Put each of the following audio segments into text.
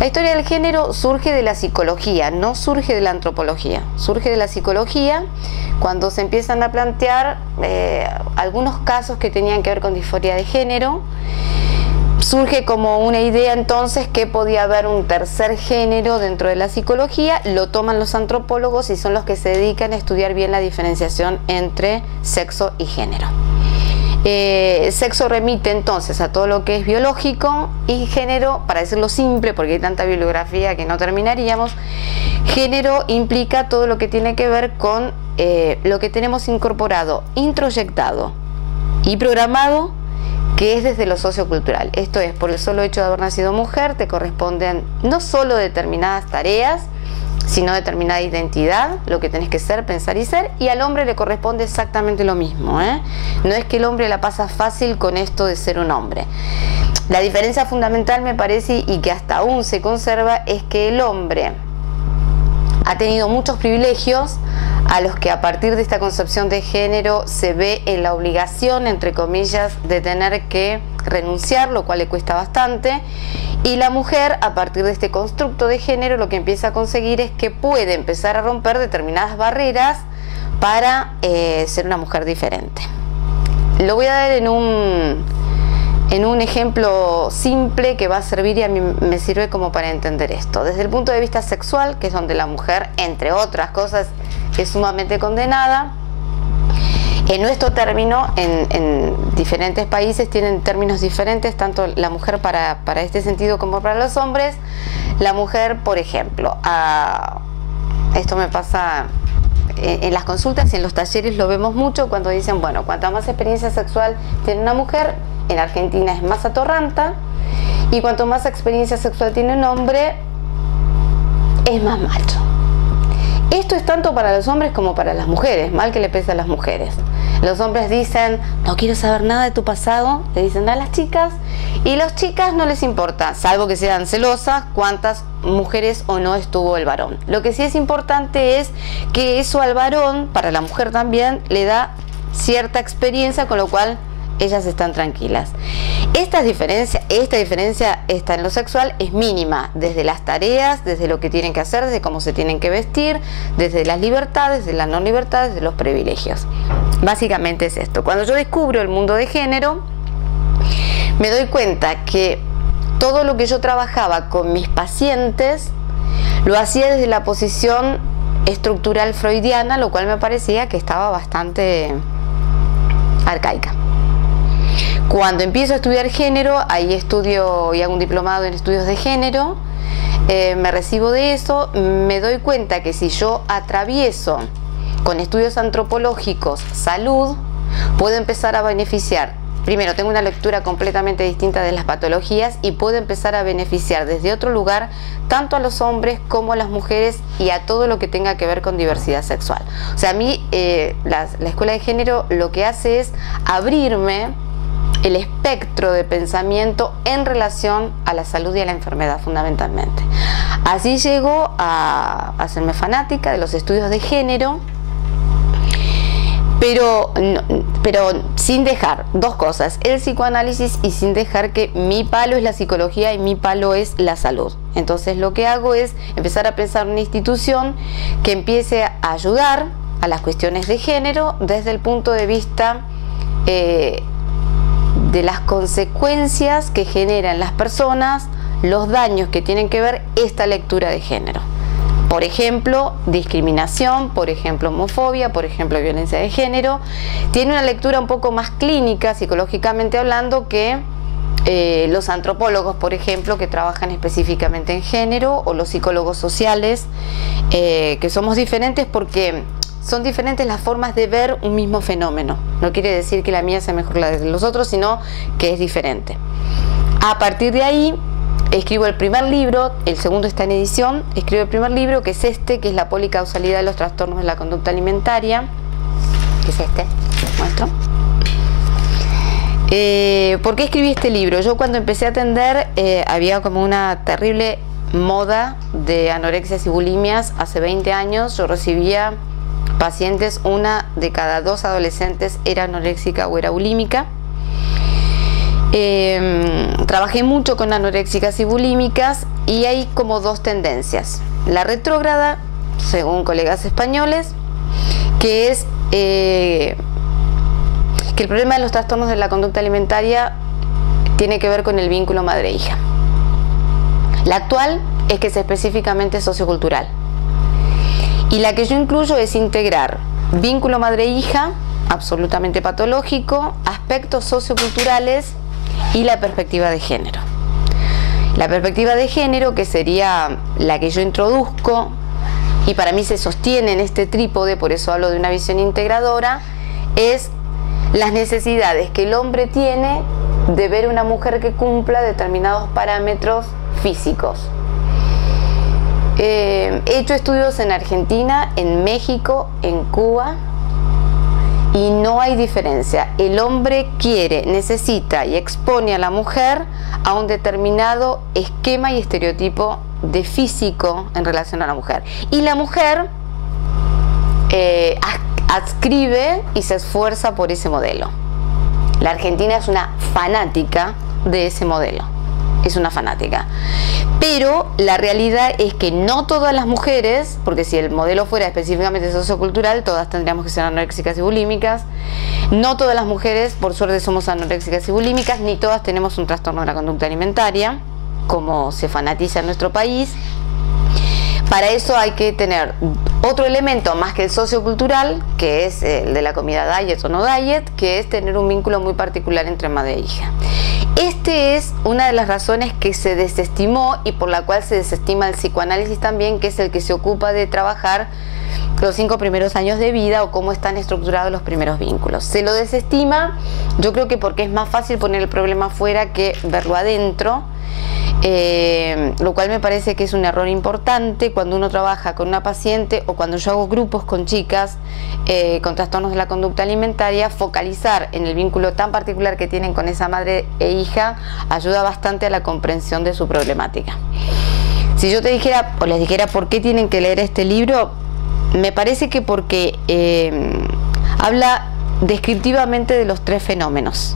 La historia del género surge de la psicología, no surge de la antropología. Surge de la psicología cuando se empiezan a plantear algunos casos que tenían que ver con disforia de género. Surge como una idea entonces que podía haber un tercer género dentro de la psicología, lo toman los antropólogos y son los que se dedican a estudiar bien la diferenciación entre sexo y género. Sexo remite entonces a todo lo que es biológico y género, para decirlo simple, porque hay tanta bibliografía que no terminaríamos, género implica todo lo que tiene que ver con lo que tenemos incorporado, introyectado y programado, que es desde lo sociocultural. Esto es, por el solo hecho de haber nacido mujer, te corresponden no solo determinadas tareas, sino determinada identidad, lo que tenés que ser, pensar y ser, y al hombre le corresponde exactamente lo mismo, ¿eh? No es que el hombre la pasa fácil con esto de ser un hombre. La diferencia fundamental, me parece, y que hasta aún se conserva, es que el hombre ha tenido muchos privilegios a los que a partir de esta concepción de género se ve en la obligación, entre comillas, de tener que renunciar, lo cual le cuesta bastante, y la mujer, a partir de este constructo de género, lo que empieza a conseguir es que puede empezar a romper determinadas barreras para ser una mujer diferente. Lo voy a dar en un ejemplo simple que va a servir, y a mí me sirve como para entender esto. Desde el punto de vista sexual, que es donde la mujer, entre otras cosas, es sumamente condenada, en nuestro término, en diferentes países tienen términos diferentes, tanto la mujer para este sentido como para los hombres. La mujer, por ejemplo, esto me pasa en las consultas y en los talleres, lo vemos mucho cuando dicen, bueno, cuanta más experiencia sexual tiene una mujer, en Argentina es más atorranta, y cuanto más experiencia sexual tiene un hombre, es más macho. Esto es tanto para los hombres como para las mujeres, mal que le pese a las mujeres. Los hombres dicen, no quiero saber nada de tu pasado, le dicen a las chicas, y las chicas no les importa, salvo que sean celosas, cuántas mujeres o no estuvo el varón. Lo que sí es importante es que eso al varón, para la mujer también, le da cierta experiencia, con lo cual ellas están tranquilas. Esta diferencia está en lo sexual, es mínima, desde las tareas, desde lo que tienen que hacer, desde cómo se tienen que vestir, desde las libertades, desde las no libertades, desde los privilegios. Básicamente es esto. Cuando yo descubro el mundo de género, me doy cuenta que todo lo que yo trabajaba con mis pacientes lo hacía desde la posición estructural freudiana, lo cual me parecía que estaba bastante arcaica. Cuando empiezo a estudiar género, ahí estudio y hago un diplomado en estudios de género, me recibo de eso, me doy cuenta que si yo atravieso con estudios antropológicos salud, puedo empezar a beneficiar. Primero, tengo una lectura completamente distinta de las patologías y puedo empezar a beneficiar desde otro lugar tanto a los hombres como a las mujeres y a todo lo que tenga que ver con diversidad sexual. O sea, a mí la escuela de género lo que hace es abrirme el espectro de pensamiento en relación a la salud y a la enfermedad, fundamentalmente. Así llego a hacerme fanática de los estudios de género, pero sin dejar dos cosas, el psicoanálisis, y sin dejar que mi palo es la psicología y mi palo es la salud. Entonces lo que hago es empezar a pensar en una institución que empiece a ayudar a las cuestiones de género desde el punto de vista de las consecuencias que generan las personas, los daños que tienen que ver esta lectura de género. Por ejemplo, discriminación, por ejemplo, homofobia, por ejemplo, violencia de género. Tiene una lectura un poco más clínica, psicológicamente hablando, que los antropólogos, por ejemplo, que trabajan específicamente en género, o los psicólogos sociales, que somos diferentes porque son diferentes las formas de ver un mismo fenómeno. No quiere decir que la mía sea mejor que la de los otros, sino que es diferente. A partir de ahí, escribo el primer libro, el segundo está en edición, escribo el primer libro, que es este, que es la policausalidad de los trastornos de la conducta alimentaria, que es este, les muestro. ¿Por qué escribí este libro? Yo cuando empecé a atender había como una terrible moda de anorexias y bulimias. Hace 20 años yo recibía pacientes, 1 de cada 2 adolescentes era anoréxica o era bulímica. Trabajé mucho con anoréxicas y bulímicas y hay como dos tendencias. La retrógrada, según colegas españoles, que es que el problema de los trastornos de la conducta alimentaria tiene que ver con el vínculo madre-hija. La actual es que es específicamente sociocultural. Y la que yo incluyo es integrar vínculo madre-hija, absolutamente patológico, aspectos socioculturales y la perspectiva de género. La perspectiva de género, que sería la que yo introduzco y para mí se sostiene en este trípode, por eso hablo de una visión integradora, es las necesidades que el hombre tiene de ver una mujer que cumpla determinados parámetros físicos. He hecho estudios en Argentina, en México, en Cuba, y no hay diferencia. El hombre quiere, necesita y expone a la mujer a un determinado esquema y estereotipo de físico en relación a la mujer. Y la mujer adscribe y se esfuerza por ese modelo. La Argentina es una fanática de ese modelo. Es una fanática. Pero la realidad es que no todas las mujeres, porque si el modelo fuera específicamente sociocultural, todas tendríamos que ser anoréxicas y bulímicas. No todas las mujeres, por suerte, somos anoréxicas y bulímicas, ni todas tenemos un trastorno de la conducta alimentaria, como se fanatiza en nuestro país. Para eso hay que tener otro elemento más que el sociocultural, que es el de la comida diet o no diet, que es tener un vínculo muy particular entre madre e hija. Este es una de las razones que se desestimó y por la cual se desestima el psicoanálisis también, que es el que se ocupa de trabajar los 5 primeros años de vida o cómo están estructurados los primeros vínculos. Se lo desestima, yo creo que porque es más fácil poner el problema afuera que verlo adentro. Lo cual me parece que es un error importante cuando uno trabaja con una paciente o cuando yo hago grupos con chicas con trastornos de la conducta alimentaria. Focalizar en el vínculo tan particular que tienen con esa madre e hija ayuda bastante a la comprensión de su problemática. Si yo te dijera o les dijera por qué tienen que leer este libro, me parece que porque habla descriptivamente de los 3 fenómenos,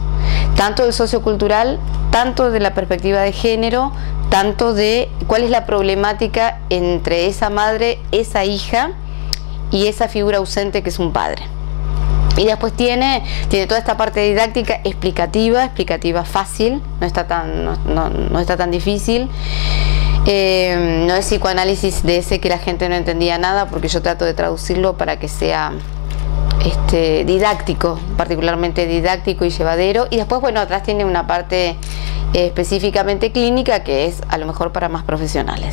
tanto del sociocultural, tanto de la perspectiva de género, tanto de cuál es la problemática entre esa madre, esa hija y esa figura ausente que es un padre. Y después tiene toda esta parte didáctica explicativa fácil, no está tan difícil. No es psicoanálisis de ese que la gente no entendía nada, porque yo trato de traducirlo para que sea didáctico, particularmente didáctico y llevadero. Y después, bueno, atrás tiene una parte específicamente clínica que es a lo mejor para más profesionales.